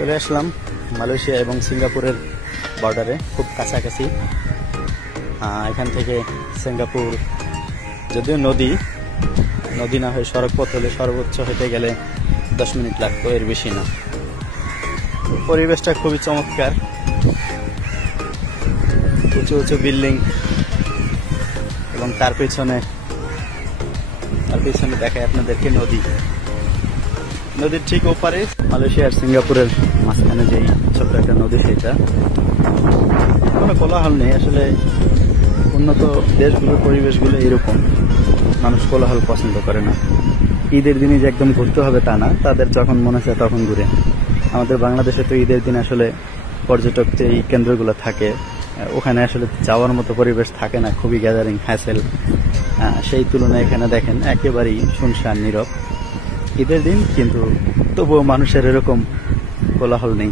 চলে আসলাম মালয়েশিয়া এবং সিঙ্গাপুরের বর্ডারে, খুব কাছাকাছি। এখান থেকে সিঙ্গাপুর যদিও নদী না হয়ে সড়ক পথ হলে সর্বোচ্চ হেঁটে গেলে 10 মিনিট লাগতো, এর বেশি না। পরিবেশটা খুবই চমৎকার, উঁচু উঁচু বিল্ডিং এবং তার পেছনে দেখায় আপনাদেরকে নদীর ঠিক ওপারে মালয়েশিয়া আর সিঙ্গাপুরের মাঝখানে যেই ছোট্ট একটা নদী, সেটা কোনো কোলাহল নেই। আসলে উন্নত দেশগুলোর পরিবেশগুলো এরকম, মানুষ কোলাহল পছন্দ করে না। ঈদের দিনে যে একদম ঘুরতে হবে তা না, তাদের যখন মনে চায় তখন ঘুরে। আমাদের বাংলাদেশে তো ঈদের দিন আসলে পর্যটক যে কেন্দ্রগুলো থাকে ওখানে আসলে যাওয়ার মতো পরিবেশ থাকে না, খুবই গ্যাদারিং হ্যাসেল। সেই তুলনায় এখানে দেখেন একেবারেই শুনশান নীরব ঈদের দিন, কিন্তু তবুও মানুষের এরকম কোলাহল নেই।